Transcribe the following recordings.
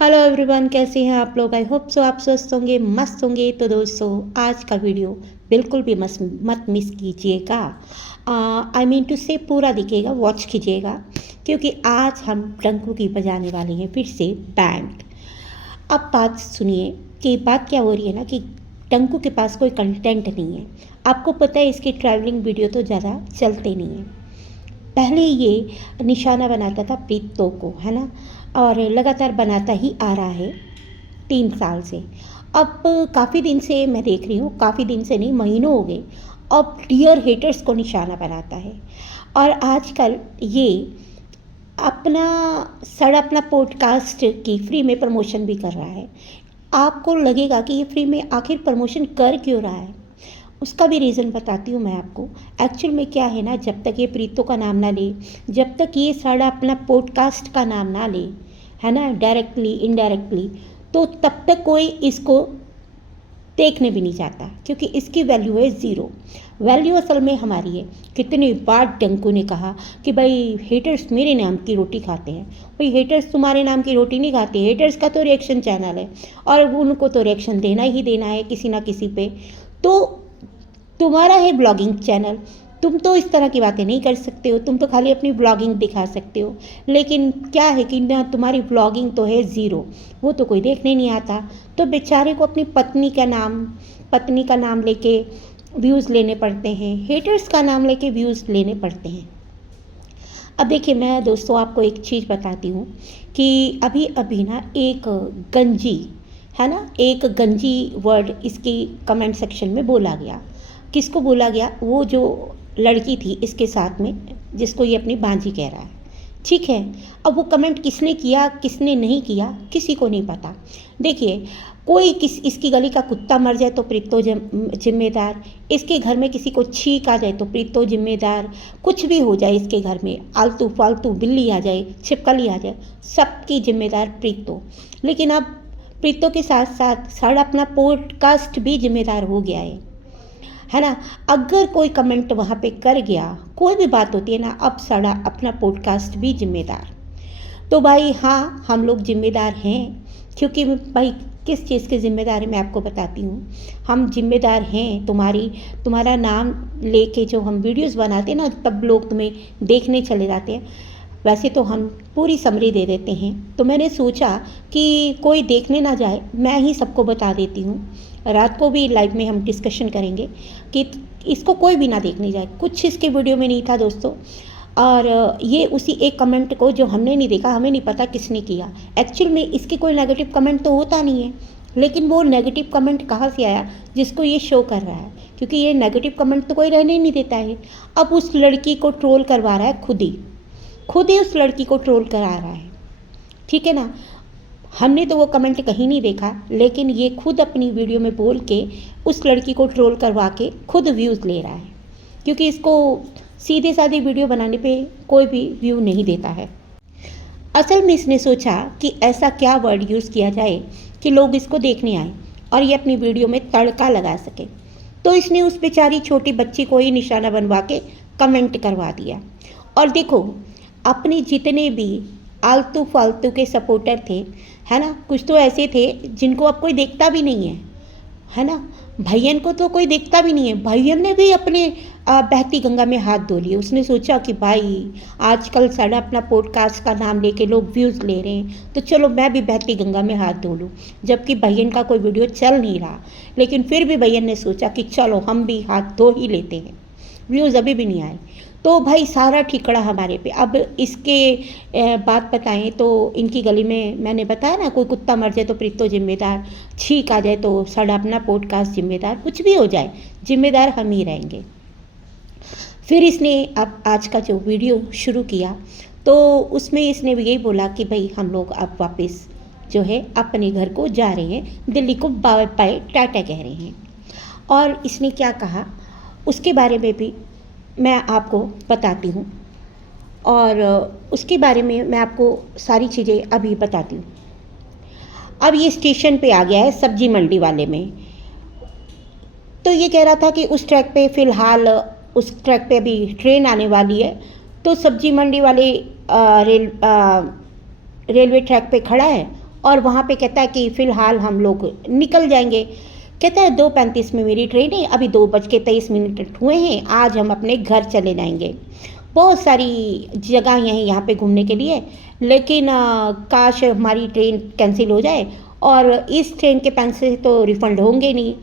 Hello everyone, कैसे हैं आप लोग। आई होप सो आप स्वस्थ होंगे, मस्त होंगे। तो दोस्तों, आज का वीडियो बिल्कुल भी मत मिस कीजिएगा। आई मीन टू से पूरा दिखेगा, वॉच कीजिएगा, क्योंकि आज हम डंकू की बजाने वाले हैं फिर से बैंड। अब बात सुनिए कि बात क्या हो रही है ना, कि डंकू के पास कोई कंटेंट नहीं है। आपको पता है इसकी ट्रैवलिंग वीडियो तो ज़्यादा चलते नहीं है। पहले ये निशाना बनाता था प्रीतो को, है ना, और लगातार बनाता ही आ रहा है 3 साल से। अब काफ़ी दिन से मैं देख रही हूँ, काफ़ी दिन से नहीं, महीनों हो गए, अब डियर हेटर्स को निशाना बनाता है। और आजकल ये अपना पॉडकास्ट की फ्री में प्रमोशन भी कर रहा है। आपको लगेगा कि ये फ्री में आखिर प्रमोशन कर क्यों रहा है, उसका भी रीज़न बताती हूँ मैं आपको। एक्चुअल में क्या है ना, जब तक ये प्रीतो का नाम ना ले, जब तक ये सारा अपना पॉडकास्ट का नाम ना ले, है ना, डायरेक्टली इनडायरेक्टली, तो तब तक कोई इसको देखने भी नहीं चाहता, क्योंकि इसकी वैल्यू है ज़ीरो। वैल्यू असल में हमारी है। कितनी बार डंकू ने कहा कि भाई हेटर्स मेरे नाम की रोटी खाते हैं। भाई हेटर्स तुम्हारे नाम की रोटी नहीं खाते। हेटर्स का तो रिएक्शन चैनल है और उनको तो रिएक्शन देना ही देना है किसी ना किसी पे। तो तुम्हारा है ब्लॉगिंग चैनल, तुम तो इस तरह की बातें नहीं कर सकते हो, तुम तो खाली अपनी ब्लॉगिंग दिखा सकते हो। लेकिन क्या है कि ना, तुम्हारी ब्लॉगिंग तो है ज़ीरो, वो तो कोई देखने नहीं आता। तो बेचारे को अपनी पत्नी का नाम लेके व्यूज़ लेने पड़ते हैं, हेटर्स का नाम लेके व्यूज़ लेने पड़ते हैं। अब देखिए, मैं दोस्तों आपको एक चीज़ बताती हूँ कि अभी अभी ना एक गंजी, है ना, एक गंजी वर्ड इसकी कमेंट सेक्शन में बोला गया। किसको बोला गया? वो जो लड़की थी इसके साथ में, जिसको ये अपनी बांझी कह रहा है, ठीक है। अब वो कमेंट किसने किया किसने नहीं किया किसी को नहीं पता। देखिए, कोई इसकी गली का कुत्ता मर जाए तो प्रीतो जिम्मेदार, इसके घर में किसी को छींक आ जाए तो प्रीतो जिम्मेदार, कुछ भी हो जाए इसके घर में, आलतू फालतू बिल्ली आ जाए, छिपकली आ जाए, सबकी जिम्मेदार प्रीतो। लेकिन अब प्रीतो के साथ साथ सारा अपना पॉडकास्ट भी जिम्मेदार हो गया है ना। अगर कोई कमेंट वहाँ पे कर गया, कोई भी बात होती है ना, अब सारा अपना पॉडकास्ट भी जिम्मेदार। तो भाई हाँ, हम लोग जिम्मेदार हैं, क्योंकि भाई किस चीज़ के जिम्मेदार है मैं आपको बताती हूँ। हम जिम्मेदार हैं तुम्हारा नाम लेके जो हम वीडियोस बनाते हैं ना, तब लोग तुम्हें देखने चले जाते हैं। वैसे तो हम पूरी समरी दे देते हैं, तो मैंने सोचा कि कोई देखने ना जाए, मैं ही सबको बता देती हूँ। रात को भी लाइव में हम डिस्कशन करेंगे कि इसको कोई भी ना देखने जाए। कुछ इसके वीडियो में नहीं था दोस्तों, और ये उसी एक कमेंट को जो हमने नहीं देखा, हमें नहीं पता किसने किया। एक्चुअल में इसके कोई नेगेटिव कमेंट तो होता नहीं है, लेकिन वो नेगेटिव कमेंट कहाँ से आया जिसको ये शो कर रहा है, क्योंकि ये नेगेटिव कमेंट तो कोई रहने ही नहीं देता है। अब उस लड़की को ट्रोल करवा रहा है, खुद ही उस लड़की को ट्रोल करा रहा है, ठीक है ना। हमने तो वो कमेंट कहीं नहीं देखा, लेकिन ये खुद अपनी वीडियो में बोल के उस लड़की को ट्रोल करवा के खुद व्यूज़ ले रहा है, क्योंकि इसको सीधे साधे वीडियो बनाने पे कोई भी व्यू नहीं देता है। असल में इसने सोचा कि ऐसा क्या वर्ड यूज़ किया जाए कि लोग इसको देखने आए और ये अपनी वीडियो में तड़का लगा सके। तो इसने उस बेचारी छोटी बच्ची को ही निशाना बनवा के कमेंट करवा दिया। और देखो, अपने जितने भी आलतू फालतू के सपोर्टर थे, है ना, कुछ तो ऐसे थे जिनको अब कोई देखता भी नहीं है ना। भैयन को तो कोई देखता भी नहीं है। भैयन ने भी अपने बहती गंगा में हाथ धो लिए। उसने सोचा कि भाई आजकल सारा अपना पॉडकास्ट का नाम लेके लोग व्यूज़ ले रहे हैं, तो चलो मैं भी बहती गंगा में हाथ धो लूँ। जबकि भैयन का कोई वीडियो चल नहीं रहा, लेकिन फिर भी भैयन ने सोचा कि चलो हम भी हाथ धो ही लेते हैं। व्यूज़ अभी भी नहीं आए, तो भाई सारा ठिकड़ा हमारे पे। अब इसके बात बताएं तो इनकी गली में मैंने बताया ना, कोई कुत्ता मर जाए तो प्रीतो जिम्मेदार, छींक आ जाए तो सारा अपना पॉडकास्ट जिम्मेदार, कुछ भी हो जाए जिम्मेदार हम ही रहेंगे। फिर इसने अब आज का जो वीडियो शुरू किया, तो उसमें इसने भी यही बोला कि भाई हम लोग अब वापस जो है अपने घर को जा रहे हैं, दिल्ली को बाय बाय टाटा कह रहे हैं। और इसने क्या कहा उसके बारे में भी मैं आपको बताती हूँ, और उसके बारे में मैं आपको सारी चीज़ें अभी बताती हूँ। अब ये स्टेशन पे आ गया है, सब्जी मंडी वाले में। तो ये कह रहा था कि उस ट्रैक पे फ़िलहाल उस ट्रैक पे अभी ट्रेन आने वाली है, तो सब्जी मंडी वाले रेलवे ट्रैक पे खड़ा है और वहाँ पे कहता है कि फ़िलहाल हम लोग निकल जाएंगे। कहता है 2:35 में मेरी ट्रेन है, अभी 2:23 हुए हैं, आज हम अपने घर चले जाएंगे। बहुत सारी जगह हैं यहाँ पे घूमने के लिए, लेकिन काश हमारी ट्रेन कैंसिल हो जाए, और इस ट्रेन के पैसे तो रिफ़ंड होंगे नहीं।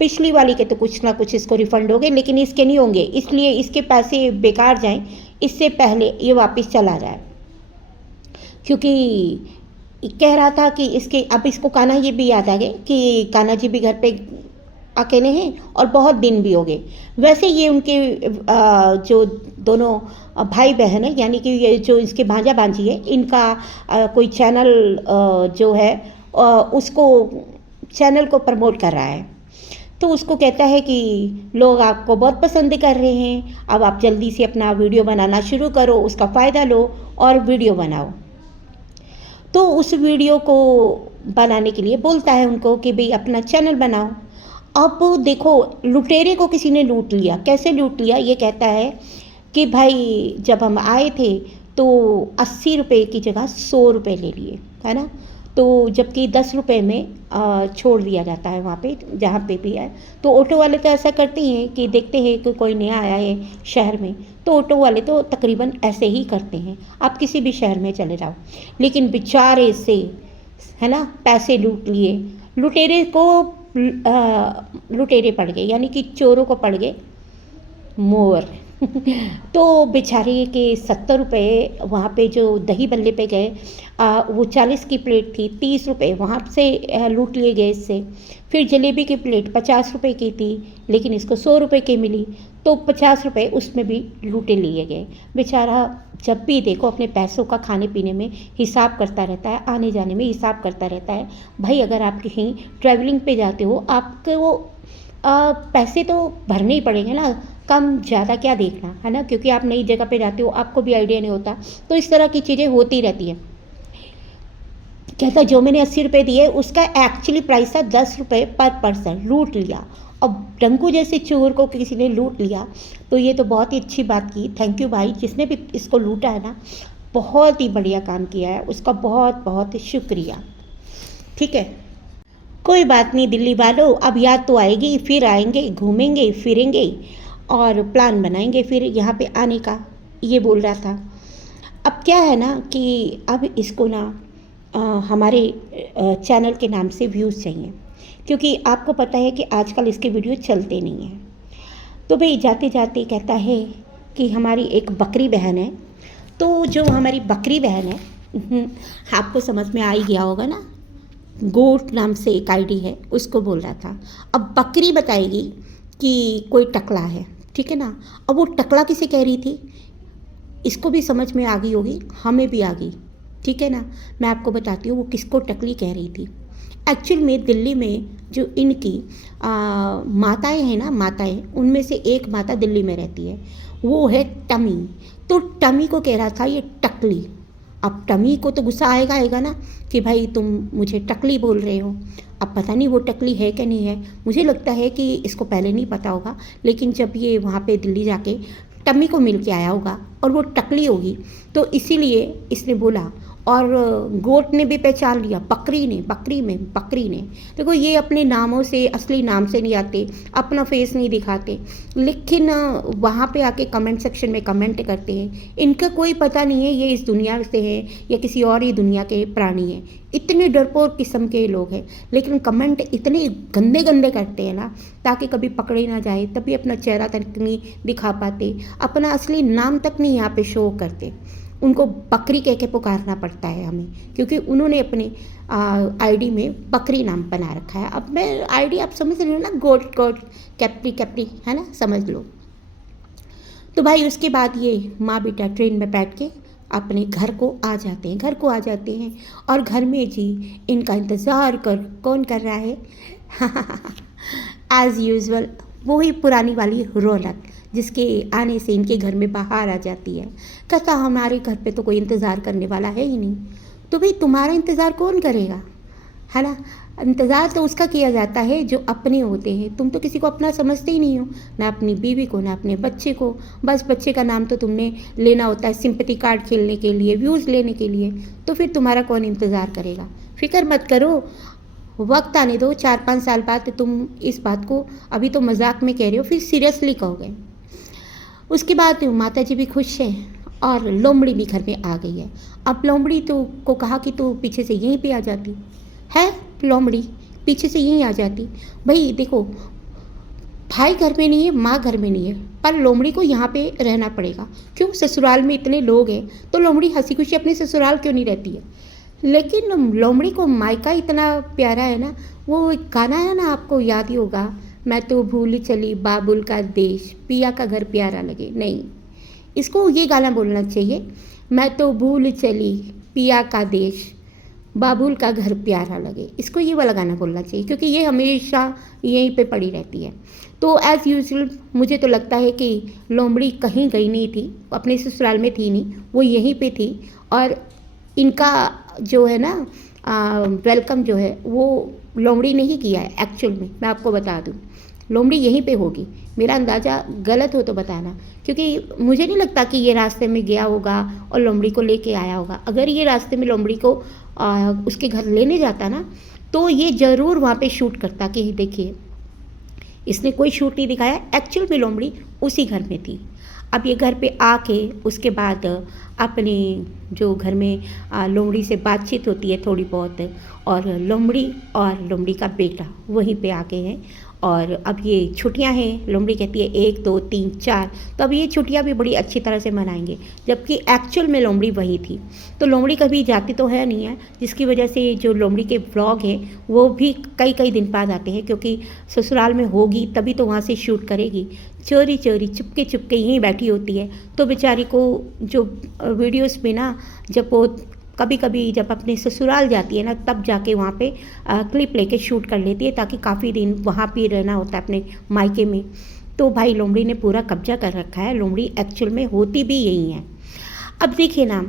पिछली वाली के तो कुछ ना कुछ इसको रिफ़ंड होंगे, लेकिन इसके नहीं होंगे, इसलिए इसके पैसे बेकार जाएं, इससे पहले ये वापस चला जाए। क्योंकि कह रहा था कि इसके अब इसको कान्हा जी भी याद आ गए कि कान्हा जी भी घर पे अकेले हैं और बहुत दिन भी हो गए। वैसे ये उनके जो दोनों भाई बहन है, यानी कि ये जो इसके भांजा भांजी है, इनका कोई चैनल जो है उसको चैनल को प्रमोट कर रहा है। तो उसको कहता है कि लोग आपको बहुत पसंद कर रहे हैं, अब आप जल्दी से अपना वीडियो बनाना शुरू करो, उसका फ़ायदा लो और वीडियो बनाओ। तो उस वीडियो को बनाने के लिए बोलता है उनको कि भाई अपना चैनल बनाओ। अब देखो, लुटेरे को किसी ने लूट लिया। कैसे लूट लिया? ये कहता है कि भाई जब हम आए थे तो 80 रुपये की जगह 100 रुपये ले लिए, है ना। तो जबकि 10 रुपये में छोड़ दिया जाता है वहाँ पे जहाँ पे भी है। तो ऑटो वाले तो ऐसा करते हैं कि देखते हैं कि कोई नया आया है शहर में, तो ऑटो वाले तो तकरीबन ऐसे ही करते हैं, आप किसी भी शहर में चले जाओ। लेकिन बेचारे से, है ना, पैसे लूट लिए। लुटेरे को लुटेरे पड़ गए, यानी कि चोरों को पड़ गए मोर। तो बेचारे के 70 रुपये वहाँ पे जो दही बल्ले पे गए, वो 40 की प्लेट थी, 30 रुपये वहाँ से लूट लिए गए इससे। फिर जलेबी की प्लेट 50 रुपये की थी, लेकिन इसको 100 रुपये की मिली, तो 50 रुपये उसमें भी लूटे लिए गए। बेचारा जब भी देखो अपने पैसों का खाने पीने में हिसाब करता रहता है, आने जाने में हिसाब करता रहता है। भाई अगर आप कहीं ट्रैवलिंग पे जाते हो, आपके वो पैसे तो भरने ही पड़ेंगे ना, कम ज़्यादा क्या देखना, है ना, क्योंकि आप नई जगह पे जाते हो, आपको भी आइडिया नहीं होता। तो इस तरह की चीज़ें होती रहती हैं। कहता जो मैंने 80 रुपये दिए उसका एक्चुअली प्राइस था 10 रुपये पर पर्सन। लूट लिया। अब डंकू जैसे चोर को किसी ने लूट लिया, तो ये तो बहुत ही अच्छी बात की। थैंक यू भाई, जिसने भी इसको लूटा है ना, बहुत ही बढ़िया काम किया है, उसका बहुत बहुत शुक्रिया। ठीक है, कोई बात नहीं दिल्ली वालों, अब याद तो आएगी, फिर आएंगे, घूमेंगे फिरेंगे और प्लान बनाएंगे फिर यहाँ पे आने का, ये बोल रहा था। अब क्या है ना कि अब इसको ना हमारे चैनल के नाम से व्यूज़ चाहिए, क्योंकि आपको पता है कि आजकल इसके वीडियो चलते नहीं हैं। तो भाई जाते जाते कहता है कि हमारी एक बकरी बहन है, तो जो हमारी बकरी बहन है, आपको समझ में आ ही गया होगा ना, गोट नाम से एक आईडी है, उसको बोल रहा था। अब बकरी बताएगी कि कोई टकला है, ठीक है ना। अब वो टकला किसे कह रही थी, इसको भी समझ में आ गई होगी, हमें भी आ गई, ठीक है ना। मैं आपको बताती हूँ वो किसको टकली कह रही थी। एक्चुअल में दिल्ली में जो इनकी माताएं हैं ना, माताएं, उनमें से एक माता दिल्ली में रहती है, वो है टमी। तो टमी को कह रहा था ये टकली। अब टमी को तो गुस्सा आएगा ना कि भाई तुम मुझे टकली बोल रहे हो। अब पता नहीं वो टकली है कि नहीं है, मुझे लगता है कि इसको पहले नहीं पता होगा, लेकिन जब ये वहाँ पे दिल्ली जाके टमी को मिल के आया होगा और वो टकली होगी, तो इसीलिए इसने बोला। और गोट ने भी पहचान लिया, बकरी ने। देखो ये अपने नामों से, असली नाम से नहीं आते, अपना फेस नहीं दिखाते, लेकिन वहाँ पे आके कमेंट सेक्शन में कमेंट करते हैं। इनका कोई पता नहीं है ये इस दुनिया से है या किसी और ही दुनिया के प्राणी हैं। इतने डरपोक किस्म के लोग हैं, लेकिन कमेंट इतने गंदे गंदे करते हैं ना, ताकि कभी पकड़े ना जाए, तभी अपना चेहरा तक नहीं दिखा पाते, अपना असली नाम तक नहीं यहाँ पे शो करते। उनको बकरी कह के पुकारना पड़ता है हमें, क्योंकि उन्होंने अपने आईडी में बकरी नाम बना रखा है। अब मैं आईडी आप समझ रहे हो ना, गोट कैप्री, है ना, समझ लो। तो भाई उसके बाद ये माँ बेटा ट्रेन में बैठ के अपने घर को आ जाते हैं। और घर में जी इनका इंतज़ार कौन कर रहा है? एज़ यूजुअल वही पुरानी वाली रौनक, जिसके आने से इनके घर में बाहर आ जाती है। कहता हमारे घर पे तो कोई इंतज़ार करने वाला है ही नहीं। तो भाई तुम्हारा इंतज़ार कौन करेगा? है ना। इंतज़ार तो उसका किया जाता है जो अपने होते हैं। तुम तो किसी को अपना समझते ही नहीं हो, ना अपनी बीवी को, ना अपने बच्चे को। बस बच्चे का नाम तो तुमने लेना होता है सिंपैथी कार्ड खेलने के लिए, व्यूज़ लेने के लिए। तो फिर तुम्हारा कौन इंतज़ार करेगा। फिक्र मत करो, वक्त आने दो, 4-5 साल बाद तुम इस बात को अभी तो मजाक में कह रहे हो, फिर सीरियसली कहोगे। उसके बाद माता जी भी खुश है और लोमड़ी भी घर में आ गई है। अब लोमड़ी तो को कहा कि तू पीछे से यहीं पे आ जाती है। लोमड़ी पीछे से यहीं आ जाती। भाई देखो, भाई घर में नहीं है, माँ घर में नहीं है, पर लोमड़ी को यहाँ पे रहना पड़ेगा। क्यों, ससुराल में इतने लोग हैं तो लोमड़ी हंसी खुशी अपने ससुराल क्यों नहीं रहती है। लेकिन लोमड़ी को मायका इतना प्यारा है ना। वो एक गाना है ना, आपको याद ही होगा, मैं तो भूल चली बाबुल का देश, पिया का घर प्यारा लगे। नहीं, इसको ये गाना बोलना चाहिए, मैं तो भूल चली पिया का देश, बाबुल का घर प्यारा लगे। इसको ये वाला गाना बोलना चाहिए, क्योंकि ये हमेशा यहीं पे पड़ी रहती है। तो एज़ यूजुअल मुझे तो लगता है कि लोमड़ी कहीं गई नहीं थी, अपने ससुराल में थी नहीं, वो यहीं पे थी। और इनका जो है ना वेलकम जो है वो लोमड़ी ने ही किया है। एक्चुअल में मैं आपको बता दूँ, लोमड़ी यहीं पे होगी। मेरा अंदाज़ा गलत हो तो बताना, क्योंकि मुझे नहीं लगता कि ये रास्ते में गया होगा और लोमड़ी को लेके आया होगा। अगर ये रास्ते में लोमड़ी को उसके घर लेने जाता ना, तो ये ज़रूर वहाँ पे शूट करता कि देखिए इसने कोई शूट नहीं दिखाया, एक्चुअल में लोमड़ी उसी घर में थी। अब ये घर पे आके उसके बाद अपने जो घर में लोमड़ी से बातचीत होती है थोड़ी बहुत, और लोमड़ी का बेटा वहीं पे आके हैं। और अब ये छुट्टियां हैं, लोमड़ी कहती है 1 2 3 4, तो अब ये छुट्टियां भी बड़ी अच्छी तरह से मनाएंगे, जबकि एक्चुअल में लोमड़ी वहीं थी। तो लोमड़ी कभी जाती तो है नहीं है, जिसकी वजह से जो लोमड़ी के व्लॉग हैं वो भी कई कई दिन बाद आते हैं, क्योंकि ससुराल में होगी तभी तो वहाँ से शूट करेगी। चोरी चोरी चुपके चुपके यहीं बैठी होती है, तो बेचारी को जो वीडियोस में ना, जब वो कभी कभी जब अपने ससुराल जाती है ना, तब जाके वहाँ पे क्लिप लेके शूट कर लेती है, ताकि काफ़ी दिन वहाँ पे रहना होता है अपने मायके में। तो भाई लोमड़ी ने पूरा कब्जा कर रखा है। लोमड़ी एक्चुअल में होती भी यही है। अब देखिए ना,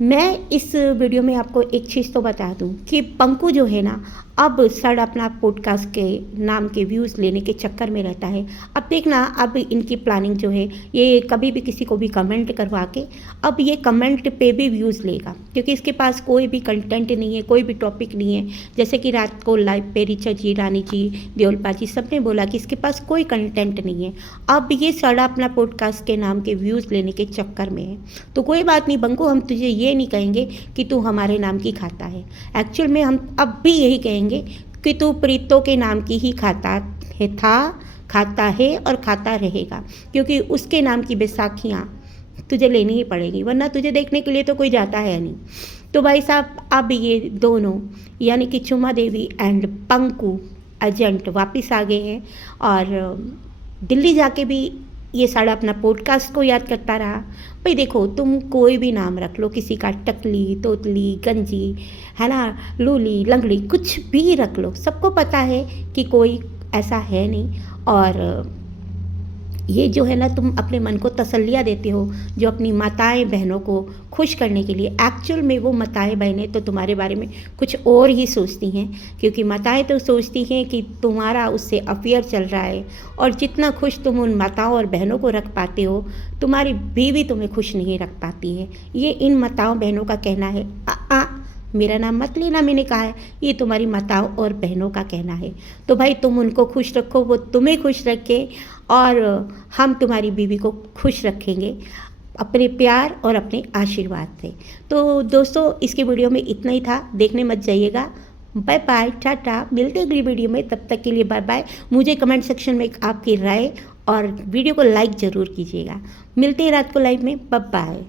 मैं इस वीडियो में आपको एक चीज़ तो बता दूं कि पंकु जो है ना, अब सर अपना पॉडकास्ट के नाम के व्यूज़ लेने के चक्कर में रहता है। अब देखना, अब इनकी प्लानिंग जो है, ये कभी भी किसी को भी कमेंट करवा के अब ये कमेंट पे भी व्यूज़ लेगा, क्योंकि इसके पास कोई भी कंटेंट नहीं है, कोई भी टॉपिक नहीं है। जैसे कि रात को लाइव पे ऋचा जी, रानी जी, देओलपा जी सब ने बोला कि इसके पास कोई कंटेंट नहीं है। अब ये सड़ा अपना पॉडकास्ट के नाम के व्यूज़ लेने के चक्कर में है। तो कोई बात नहीं बंकू, हम तुझे ये नहीं कहेंगे कि तू हमारे नाम की खाता है। एक्चुअल में हम अब भी यही कहेंगे कि तू प्रीतों के नाम की ही खाता है, खाता है और खाता रहेगा, क्योंकि उसके नाम की बैसाखियाँ तुझे लेनी ही पड़ेगी, वरना तुझे देखने के लिए तो कोई जाता है नहीं। तो भाई साहब, अब ये दोनों यानी कि चुमा देवी एंड पंकु एजेंट वापस आ गए हैं, और दिल्ली जाके भी ये सारा अपना पॉडकास्ट को याद करता रहा। भाई देखो, तुम कोई भी नाम रख लो, किसी का टकली, तोतली, गंजी, है ना, लूली, लंगड़ी, कुछ भी रख लो, सबको पता है कि कोई ऐसा है नहीं। और ये जो है ना, तुम अपने मन को तसल्लियाँ देते हो, जो अपनी माताएं बहनों को खुश करने के लिए। एक्चुअल में वो माताएं बहनें तो तुम्हारे बारे में कुछ और ही सोचती हैं, क्योंकि माताएं तो सोचती हैं कि तुम्हारा उससे अफेयर चल रहा है, और जितना खुश तुम उन माताओं और बहनों को रख पाते हो, तुम्हारी बीवी तुम्हें खुश नहीं रख पाती है। ये इन माताओं बहनों का कहना है। मेरा नाम मत लेना, मैंने कहा है, ये तुम्हारी माताओं और बहनों का कहना है। तो भाई तुम उनको खुश रखो, वो तुम्हें खुश रखे, और हम तुम्हारी बीवी को खुश रखेंगे अपने प्यार और अपने आशीर्वाद से। तो दोस्तों, इसके वीडियो में इतना ही था, देखने मत जाइएगा। बाय बाय, टाटा, मिलते अगली वीडियो में, तब तक के लिए बाय बाय। मुझे कमेंट सेक्शन में आपकी राय और वीडियो को लाइक ज़रूर कीजिएगा। मिलते हैं रात को लाइव में, बाय बाय।